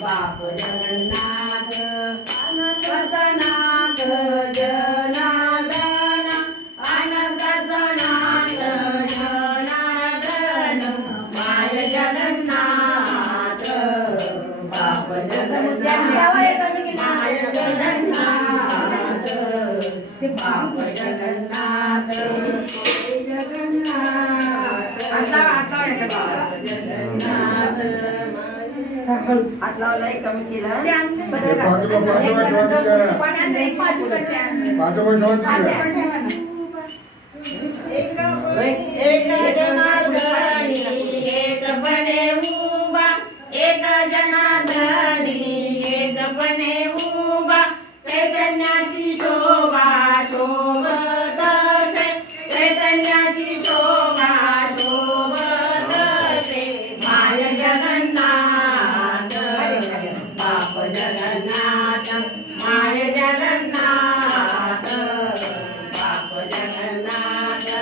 बाप जगन्नाथ अनंताचा नाथ जनार्दन अनंताचा नाथ जनार्दन माय जगन्नाथ बाप जगन्नाथ माय जगन्नाथ बाप जगन्नाथ जगन्नाथ जगन्नाथ हात लावलाय कमी केला एक जनार्दनी एकपणे उभा एक जनार्दनी एकपणे उभा चैतन्याची शोभा शोभत असे चैतन्याची शोभा शोभत असे माय जगन्नाथ बाप जगन्नाथ माय जगन्नाथ बाप जगन्नाथ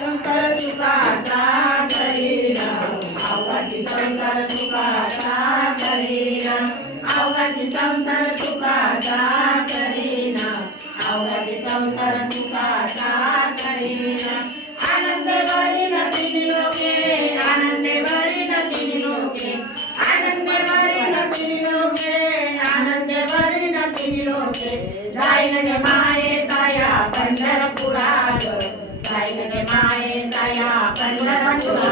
संसार सुखाचा करीन अवघाची संसार सुखाचा करीन अवघाची संसार सुखाचा करीन अवघाची संसार सुखाचा करीन आनंदे भरीन तिन्ही लोके आनंदे भरीन तिन्ही लोके आनंदे भरीन तिन्ही लोके आनंदे भरीन तिन्ही लोके जाईन गे माये ताया पंढरपुरात जाईन गे माये ताया पंढरपुरात